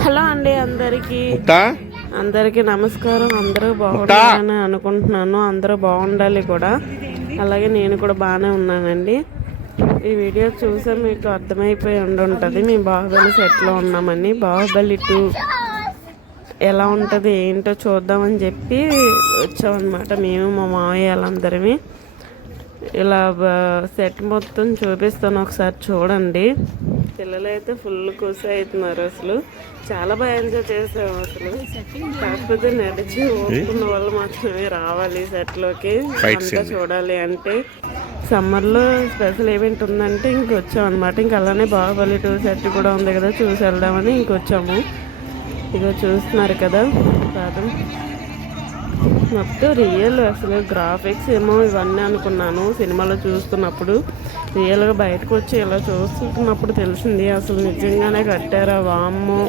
Hello అండి, అందరికీ నమస్కారం. అందరూ బాగుండాలని అనుకుంటున్నాను. అందరూ బాగుండాలి కూడా. అలాగే నేను కూడా బాగానే ఉన్నానండి. ఈ వీడియో చూసే మీకు అర్థమైపోయి ఉంటుంది మేము బాహుబలి సెట్లో ఉన్నామని. బాహుబలి 2 ఎలా ఉంటుంది ఏంటో చూద్దామని చెప్పి వచ్చామన్నమాట. మేము మా మామయ్య వాళ్ళందరమే. ఇలా సెట్ మొత్తం చూపిస్తాను, ఒకసారి చూడండి. పిల్లలు అయితే ఫుల్ ఖుషి అవుతున్నారు. అసలు చాలా బాగా ఎంజాయ్ చేసాము. అసలు కాకపోతే నడిచి ఓపుకున్న వాళ్ళు మాత్రమే రావాలి సెట్లోకి. అంతా చూడాలి అంటే సమ్మర్లో స్పెషల్ ఈవెంట్ ఉందంటే ఇంకొచ్చాం అనమాట. ఇంక అలానే బాహుబలి 2 సెట్ కూడా ఉంది కదా, చూసి వెళ్దామని ఇంకొచ్చాము. ఇక చూస్తున్నారు కదా రాదు మొత్తం రియల్. అసలు గ్రాఫిక్స్ ఏమో ఇవన్నీ అనుకున్నాను సినిమాలో చూస్తున్నప్పుడు. రియల్గా బయటకు వచ్చి ఇలా చూస్తున్నప్పుడు తెలిసింది అసలు నిజంగానే కట్టారా వామ్మో,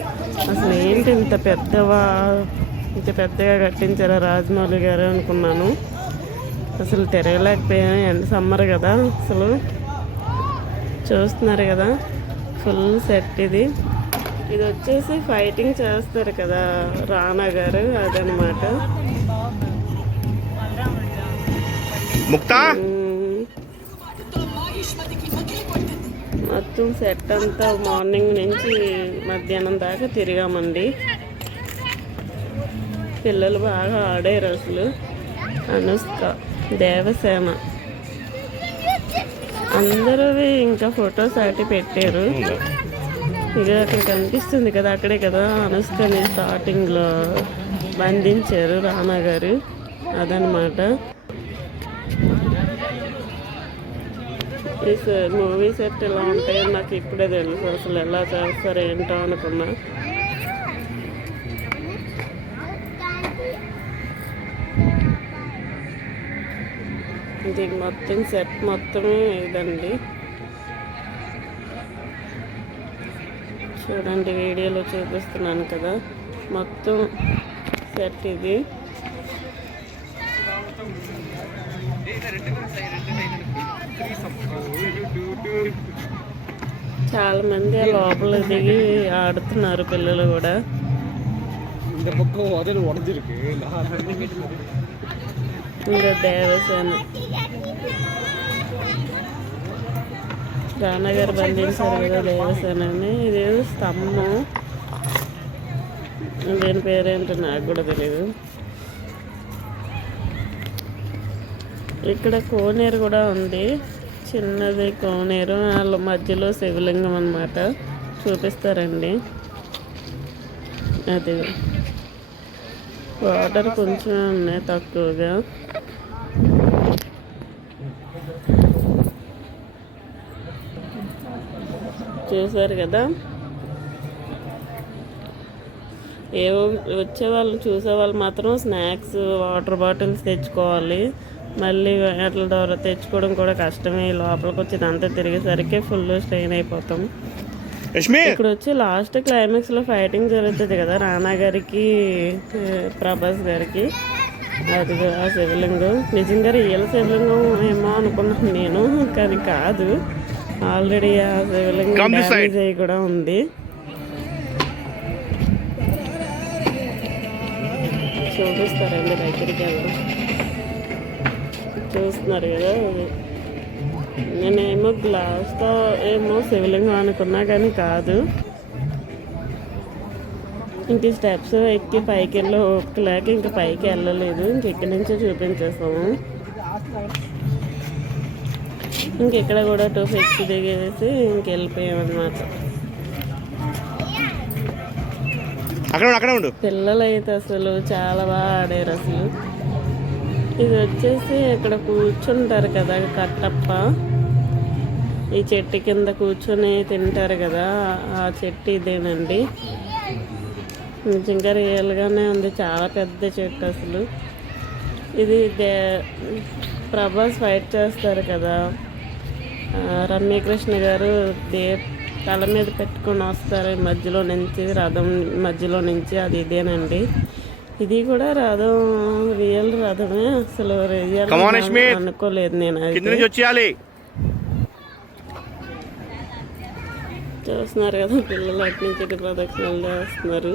అసలు ఏంటి ఇంత పెద్దగా కట్టించారా రాజమౌళి గారు అనుకున్నాను. అసలు తిరగలేకపోయాను. ఎండ సమ్మర్ కదా. అసలు చూస్తున్నారు కదా ఫుల్ సెట్. ఇది వచ్చేసి ఫైటింగ్ చేస్తారు కదా రానా గారు, అదనమాట. మొత్తం సెట్ అంతా మార్నింగ్ నుంచి మధ్యాహ్నం దాకా తిరిగామండి. పిల్లలు బాగా ఆడారు. అసలు అనుష్క, దేవసేన అందరూ ఇంకా ఫొటోస్ అటు పెట్టారు. ఇక అక్కడ కనిపిస్తుంది కదా, అక్కడే కదా అనుష్కని స్టార్టింగ్లో బంధించారు రానా గారు, అదనమాట. ఈ మూవీ సెట్ ఎలా ఉంటాయో నాకు ఇప్పుడే తెలుసు. అసలు ఎలా చేస్తారు ఏంటో అనుకున్నా. ఇది మొత్తం సెట్ మొత్తమే ఇదండి. చూడండి, వీడియోలో చూపిస్తున్నాను కదా మొత్తం సెట్ ఇది. చాలా మంది లోపల దిగి ఆడుతున్నారు పిల్లలు కూడా. ఇంకా దేవసేన రానా గారు బంధించారు కదా దేవసేనని. ఇదేదో స్తంభం, దీని పేరేంటో నాకు కూడా తెలియదు. ఇక్కడ కోనేరు కూడా ఉంది, చిన్నది కోనేరు. వాళ్ళ మధ్యలో శివలింగం అన్నమాట, చూపిస్తారండి. అది వాటర్ కొంచెం ఉన్నాయి తక్కువగా. చూసారు కదా. ఏవో వచ్చేవాళ్ళు చూసేవాళ్ళు మాత్రం స్నాక్స్, వాటర్ బాటిల్స్ తెచ్చుకోవాలి. మళ్ళీ వాటి ద్వారా తెచ్చుకోవడం కూడా కష్టమే. లోపలికి వచ్చి అంతా తిరిగేసరికి ఫుల్ స్ట్రెయిన్ అయిపోతాం. ఇక్కడ వచ్చి లాస్ట్ క్లైమాక్స్లో ఫైటింగ్ జరుగుతుంది కదా రానా గారికి ప్రభాస్ గారికి. అది ఆ శివలింగం నిజంగా రియల్ శివలింగం ఏమో అనుకున్నాను నేను, కానీ కాదు. ఆల్రెడీ ఆ శివలింగం డ్యామేజ్ అయ్యి కూడా ఉంది. చూపిస్తారండి దగ్గరికి వెళ్దాం. చూస్తున్నారు కదా, నేనేమో గ్లాస్తో ఏమో శివలింగం అనుకున్నా కానీ కాదు. ఇంక స్టెప్స్ ఎక్కి పైకి వెళ్ళి ఓపికలేక ఇంక పైకి వెళ్ళలేదు. ఇంక ఇక్కడి నుంచే చూపించేస్తాము. ఇంకెక్కడ కూడా 2 ఫిక్స్ దిగేసి ఇంకెళ్ళిపోయామన్నమాట. పిల్లలు అయితే అసలు చాలా బాగా ఆడారు అసలు. ఇది వచ్చేసి ఇక్కడ కూర్చుంటారు కదా కట్టప్ప, ఈ చెట్టు కింద కూర్చొని తింటారు కదా, ఆ చెట్టు ఇదేనండి. నిజంగా రియల్గానే ఉంది, చాలా పెద్ద చెట్టు అసలు. ఇది ప్రభాస్ ఫైట్ చేస్తారు కదా, రమ్యకృష్ణ గారు తల మీద పెట్టుకొని వస్తారు మధ్యలో నుంచి, రథం మధ్యలో నుంచి. అది ఇదేనండి. ఇది కూడా రథం, రియల్ రథమే. అసలు రియల్ అనుకోలేదు నేను. చూస్తున్నారు కదా పిల్లలు అటు నుంచి ఇటు ప్రదక్షిణలు చేస్తున్నారు.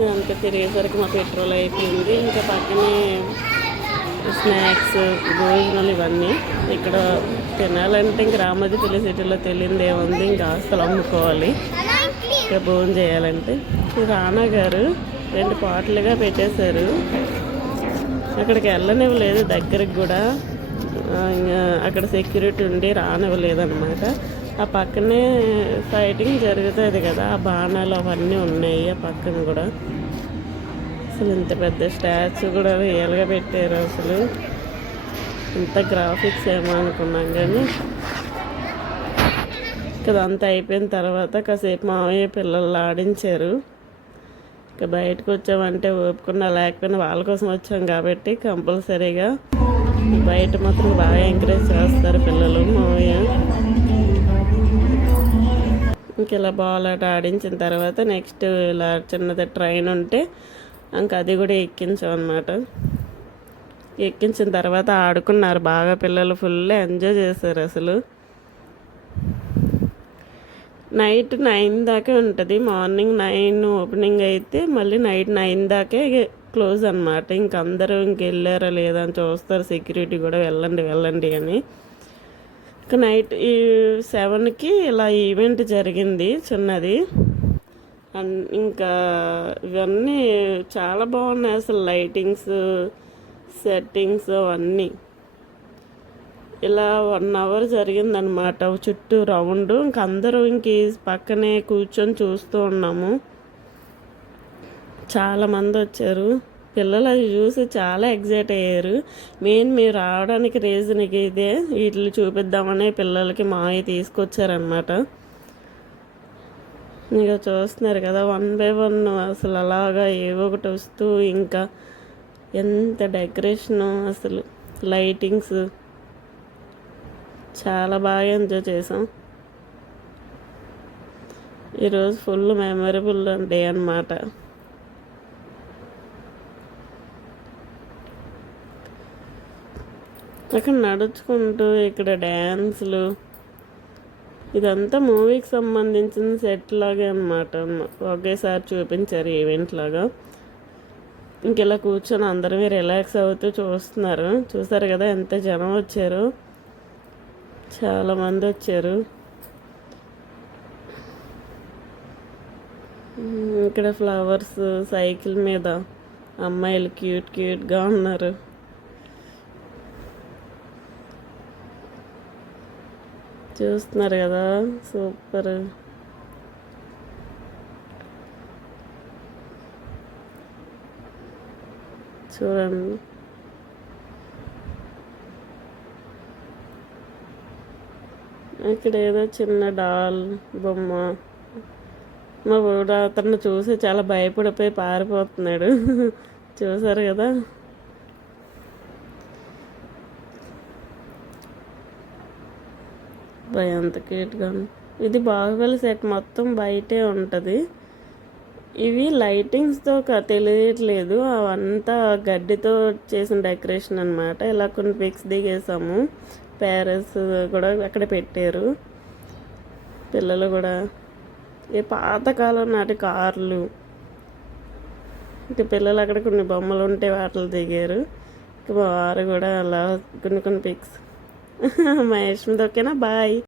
ఇదంతా తిరిగేసరికి మా పెట్రోల్ అయిపోయింది. ఇంకా పక్కనే స్నాక్స్ భోజనాలు ఇవన్నీ. ఇక్కడ తినాలంటే ఇంక రామోజీపల్లి సిటీలో తెలియదు ఏముంది, ఇంకా ఆస్తులు అమ్ముకోవాలి ఇంకా భోజనం చేయాలంటే. రానా గారు 2 పాటలుగా పెట్టేశారు. అక్కడికి వెళ్ళనివ్వలేదు దగ్గరికి కూడా, అక్కడ సెక్యూరిటీ ఉండి రానివ్వలేదు అనమాట. ఆ పక్కనే ఫైటింగ్ జరుగుతుంది కదా, ఆ బాణాలు అవన్నీ ఉన్నాయి ఆ పక్కన కూడా. అసలు ఇంత పెద్ద స్టాచ్యూ కూడా రియల్గా పెట్టారు. అసలు ఇంత గ్రాఫిక్స్ ఏమో అనుకున్నాం కానీ ఇదంతా అయిపోయిన తర్వాత కాసేపు మామయ్య పిల్లలు ఆడించారు. ఇంకా బయటకు వచ్చామంటే ఒప్పుకున్నా లేకపోయినా వాళ్ళ కోసం వచ్చాం కాబట్టి కంపల్సరీగా బయట మాత్రం బాగా ఎంకరేజ్ చేస్తారు పిల్లలు మామయ్య. ఇంక ఇలా బాల్ ఆట ఆడించిన తర్వాత నెక్స్ట్ ఇలా చిన్నది ట్రైన్ ఉంటే ఇంకా అది కూడా ఎక్కించాం అన్నమాట. ఎక్కించిన తర్వాత ఆడుకున్నారు బాగా పిల్లలు, ఫుల్ ఎంజాయ్ చేశారు. అసలు నైట్ 9 దాకే ఉంటుంది. మార్నింగ్ 9 ఓపెనింగ్ అయితే మళ్ళీ నైట్ 9 దాకే క్లోజ్ అనమాట. ఇంక అందరూ వెళ్ళారా లేదా అని చూస్తారు సెక్యూరిటీ కూడా, వెళ్ళండి వెళ్ళండి అని. ఇంకా నైట్ 7కి ఇలా ఈవెంట్ జరిగింది చిన్నది. ఇంకా ఇవన్నీ చాలా బాగున్నాయి అసలు, లైటింగ్స్ సెట్టింగ్స్ అవన్నీ. ఇలా 1 అవర్ జరిగిందనమాట చుట్టూ రౌండ్. ఇంక అందరూ ఇంక పక్కనే కూర్చొని చూస్తూ ఉన్నాము. చాలామంది వచ్చారు పిల్లలు, అది చూసి చాలా ఎగ్జైట్ అయ్యారు. మెయిన్ మీరు రావడానికి రీజన్ ఇదే, వీటిని చూపిద్దామనే పిల్లలకి మావి తీసుకొచ్చారనమాట. ఇక చూస్తున్నారు కదా 1 బై 1 అసలు అలాగా ఏవో ఒకటి వస్తూ, ఇంకా ఎంత డెకరేషను, అసలు లైటింగ్స్ చాలా బాగా ఎంజాయ్ చేసాం. ఈరోజు ఫుల్ మెమరబుల్ డే అన్నమాట. అక్కడ నడుచుకుంటూ ఇక్కడ డ్యాన్సులు, ఇదంతా మూవీకి సంబంధించిన సెట్ లాగే అనమాట. ఒకేసారి చూపించారు ఈవెంట్ లాగా. ఇంక ఇలా కూర్చొని అందరూ రిలాక్స్ అవుతూ చూస్తున్నారు. చూసారు కదా ఎంత జనం వచ్చారు, చాలామంది వచ్చారు. ఇక్కడ ఫ్లవర్స్, సైకిల్ మీద అమ్మాయిలు క్యూట్గా ఉన్నారు. చూస్తున్నారు కదా సూపర్. చూడండి ఇక్కడ ఏదో చిన్న డాల్ బొమ్మ. మా ఊడ అతను చూసి చాలా భయపడిపోయి పారిపోతున్నాడు. చూసారు కదా. అంత క్యూట్గా. ఇది బాహుబలి సెట్ మొత్తం బయటే ఉంటుంది. ఇవి లైటింగ్స్తో తెలియట్లేదు, అవంతా గడ్డితో చేసిన డెకరేషన్ అనమాట. ఇలా కొన్ని పిక్స్ దిగేసాము. ప్యారెస్ కూడా అక్కడ పెట్టారు. పిల్లలు కూడా ఈ పాతకాలం నాటి కార్లు, ఇంకా పిల్లలు అక్కడ కొన్ని బొమ్మలు ఉంటే వాటిలో దిగారు. ఇంకా మా వారు కూడా అలా కొన్ని పిక్స్. మా యశ్మిది ఓకేనా, బాయ్.